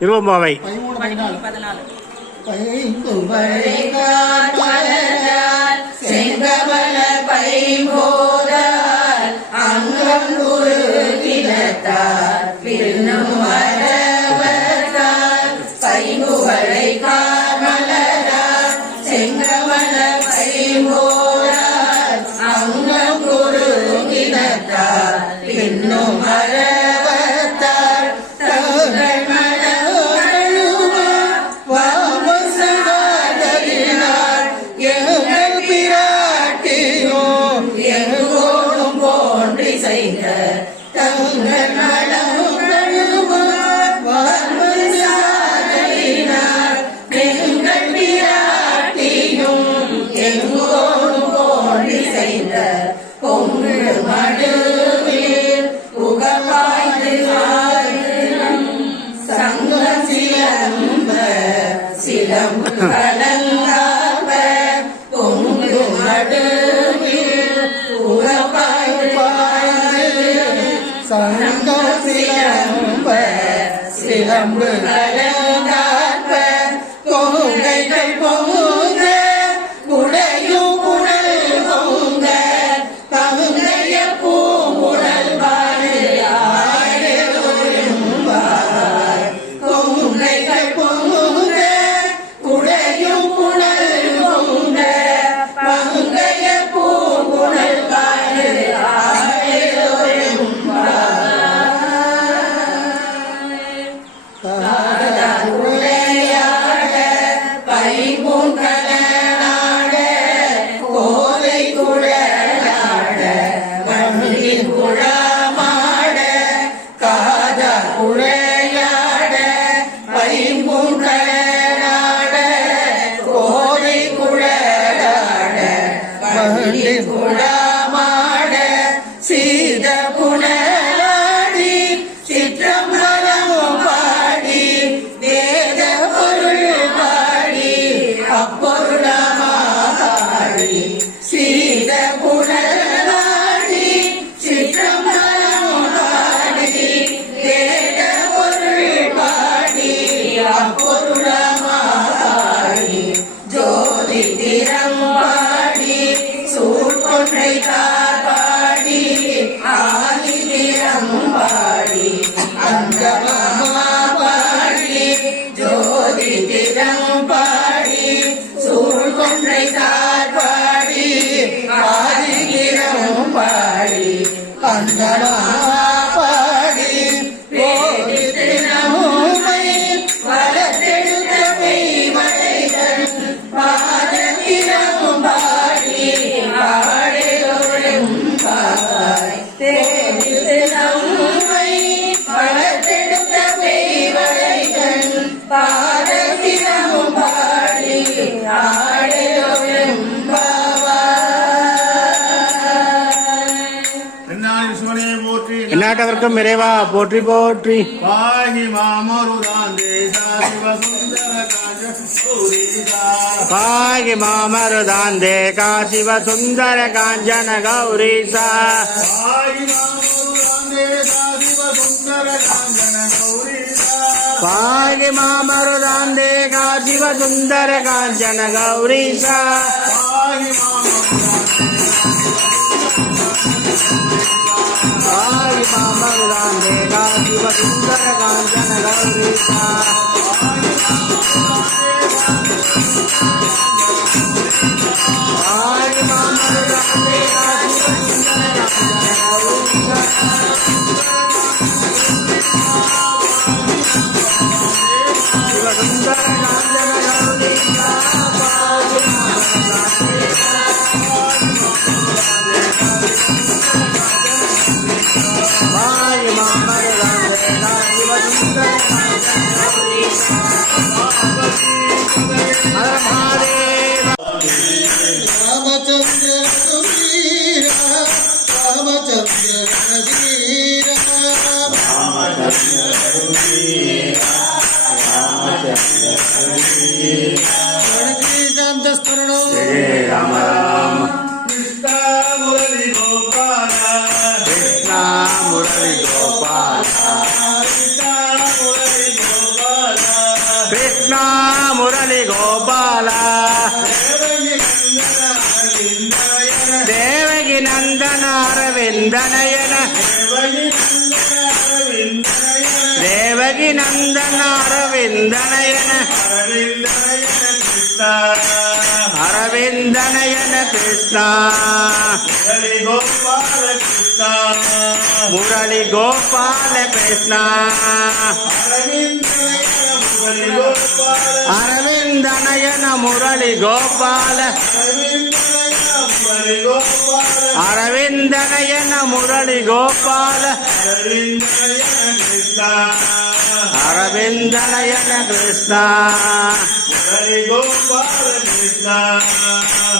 திருவம்பாவை செங்கமல பைம்போதால் அங்கம் ஒரு முருகன் கதற்கும் விரைவா போற்றி போற்றி. பாகி பாகி மாமருதாந்தே காசிவ சுந்தர காஞ்சன கௌரிசா பாகி மாமருதாந்தே காசிவ சுந்தர காஞ்சன கௌரிசா பாகி மாமருதாந்தே శ్రీరాంజన గౌరీ శరణు రామ రామ కృష్ణ మురళి గోపాల కృష్ణ దేవగి నందన అరవిందనయన అరవిందనయన కృష్ణ. சிந்தனையன கிருஷ்ணா முரளி கோபால கிருஷ்ணா. முரளி கோபால கிருஷ்ணா. அரவிந்த நயன முரளி கோபால. அரவிந்த நயன முரளி கோபால. கிருஷ்ணா. అరవిందనయన కృష్ణ మురళి గోపాల కృష్ణ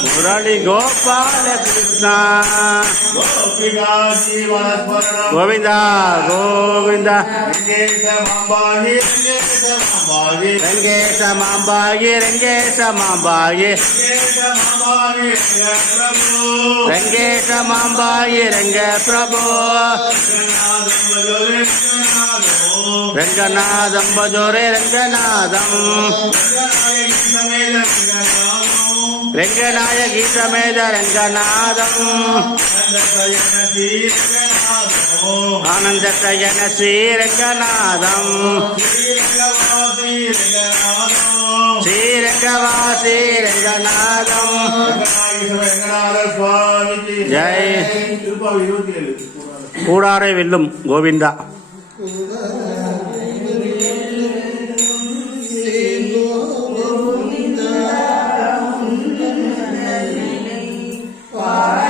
మురళి గోపాల కృష్ణ గోవింద గోవింద రంగేశ మాంబాయి రంగేశ మాంబాయి రంగేశ మాంబాయి రంగ ప్రభు రంగనాథం భజోరే రంగనాథం ரங்கநாயகி சமேத ரங்கநாதம். ஆனந்த சயன ஸ்ரீரங்கநாதம் ஸ்ரீரங்கவாசி ரங்கநாதம் ஜெய். கூடாரை வெல்லும் கோவிந்தா. All right.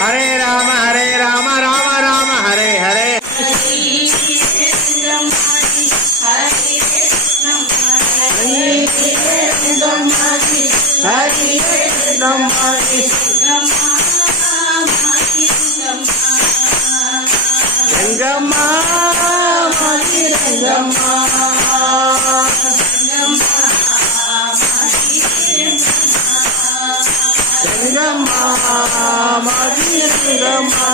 హరే రామ హరే రామ రామ రామ హరే హరే. రంగమ్మా రంగమ్మా. రంగమా మది రంగమా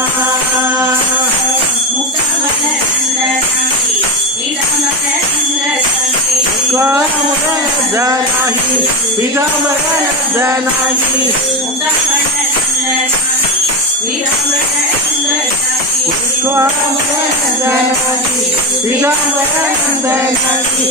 జనాహి విరామర జనాహి జనాహి విరామర జనాహి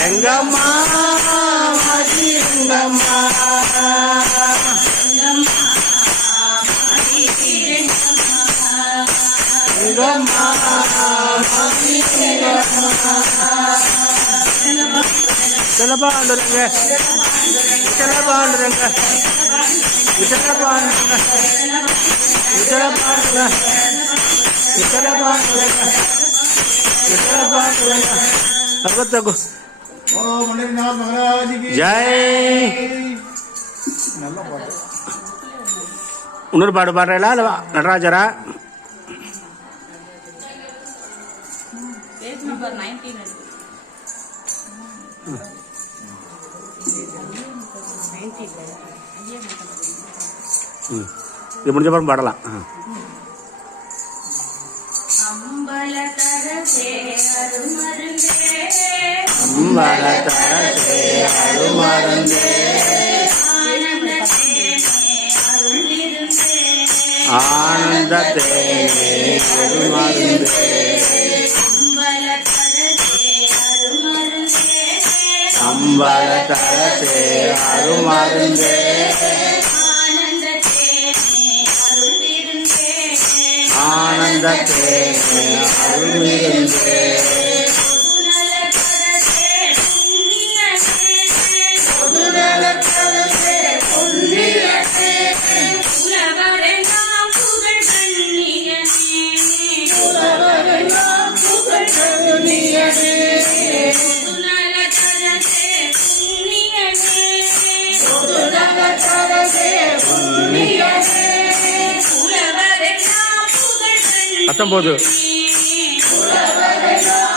రంగమ్మా రంగమ్మా చలబాండు రంగ చలబాండు రంగ விசலபாண்டுங்க விசலபாண்டுங்க விசலபாண்டுங்க ஜெய் நல்ல பாட்டு இன்னொரு பாடு நடராஜரா நைன்டீன் இருக்கு ம். இது முடிஞ்ச அப்புறம் பாடலாம். ஆ. அம்பலதரசே அருமருந்தே. ஆனந்த தேனே அருளிருந்தே ஆனந்த தேனே அருமருந்தே அம்பலதரசே அருமருந்தே. அம்பலத்தரசே அருமருந்தே பத்தொன்பது உலகரெல்லாம்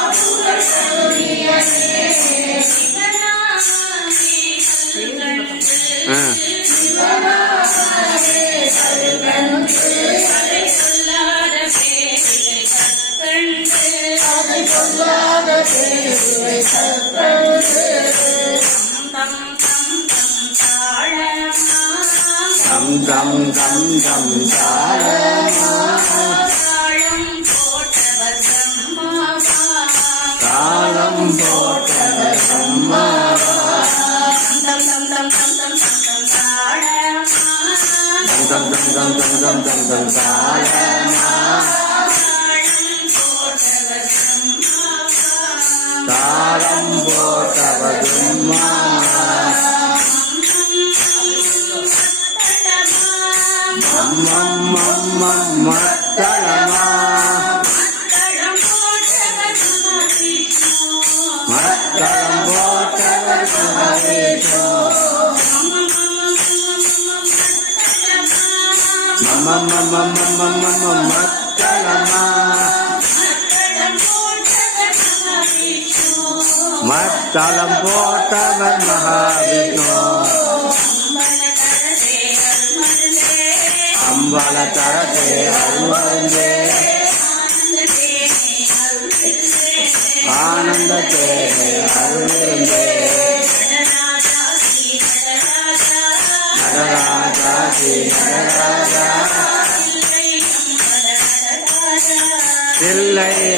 தம் தம் தம் தம் dum dum dum dum dum dum dum താരം പോട്ടവകുമ്മ മമ്മ മമ്മ മത്തളമാ తలంపోటవన్ మహావిష్ణు? అంబల తరసే అరుణే ఆనందతే అరుణే నడరాజా నడరాజా పిల్లయ్య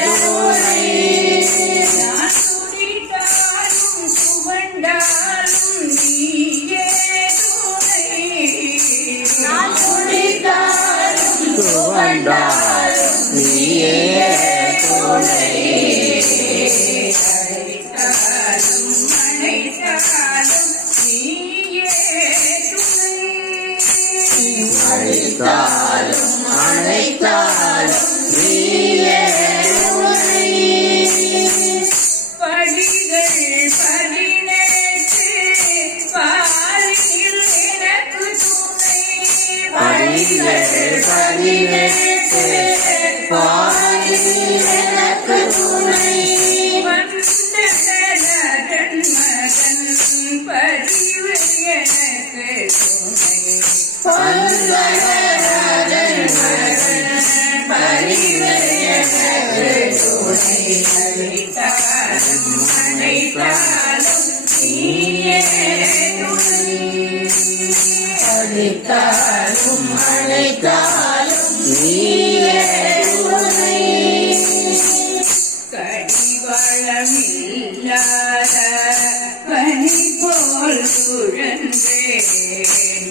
yeah.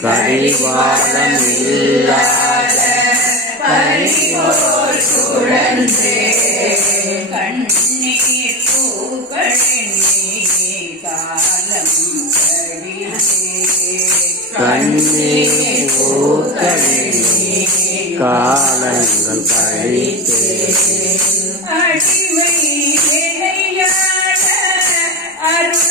கரிவாதம் இல்லாத பரிசோர் குழந்தே கண்ணீர் பூக்களினே காலம் கண்ணீர் பூக்களினே காலங்கள் கழித்தே. அடிமை அருள்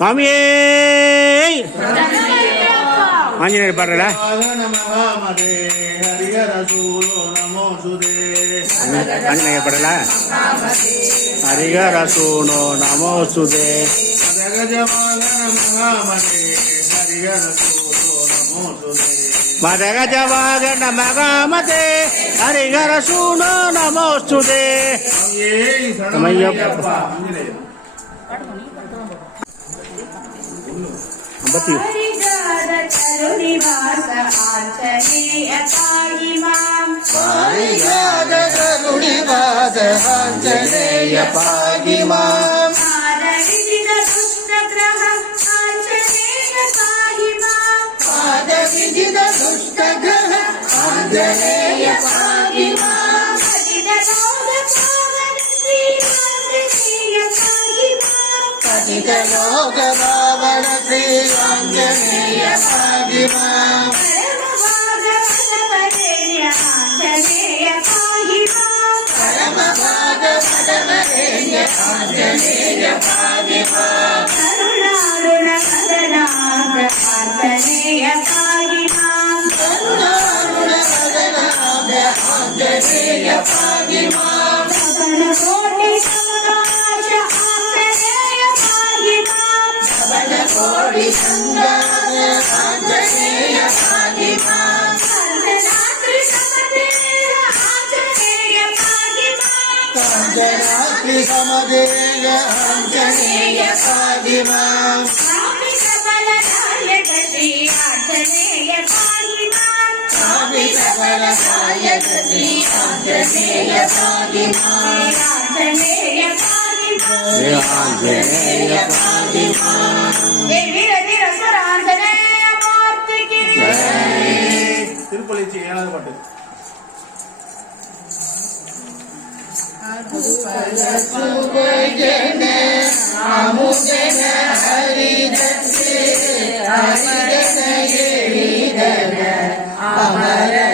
சுவாமியே ஆஞ்சநேயர் பாடுறல ஆஞ்சநேயர் பாடல? ஹரிகர சூனோ நமோ சுதே மதகஜவாக நமகாமதே ஹரிகர சூனோ நமோ சுதே சமயப்பா ಒಂಬತ್ತು ಪಾರಿಗಾದ ಕರುಣಿವಾದ ಆಂಜನೇಯ ಪಾಗಿ ಮಾಂ ಪಾದ ವಿಜಿದ ದುಷ್ಟಗ್ರಹ ಆಂಜನೇಯ ಪಾಗಿ ಮಾಂ அகில லோக பாவனத்தை ஆஞ்சநேயமாகிமா ஆஞ்சநேய பாகிமா சபன கோட்டி சமராஜ ஆஞ்சநேய கோடி சங்கார ஆஞ்சநேய பாகிமா கந்தராத்திரி சமதேய ஆஞ்சநேய பாகிமா கந்தராத்திரி சமதேய ஆஞ்சநேய பாகிமா சாமி சபலதாயகதி ஆஞ்சநேய பாகிமா சாமி சபலதாயகதி ஆஞ்சநேய பாகிமா ஆஞ்சநேய பாகிமா திருப்பலிச்சி ஏழாவது பாட்டு அமர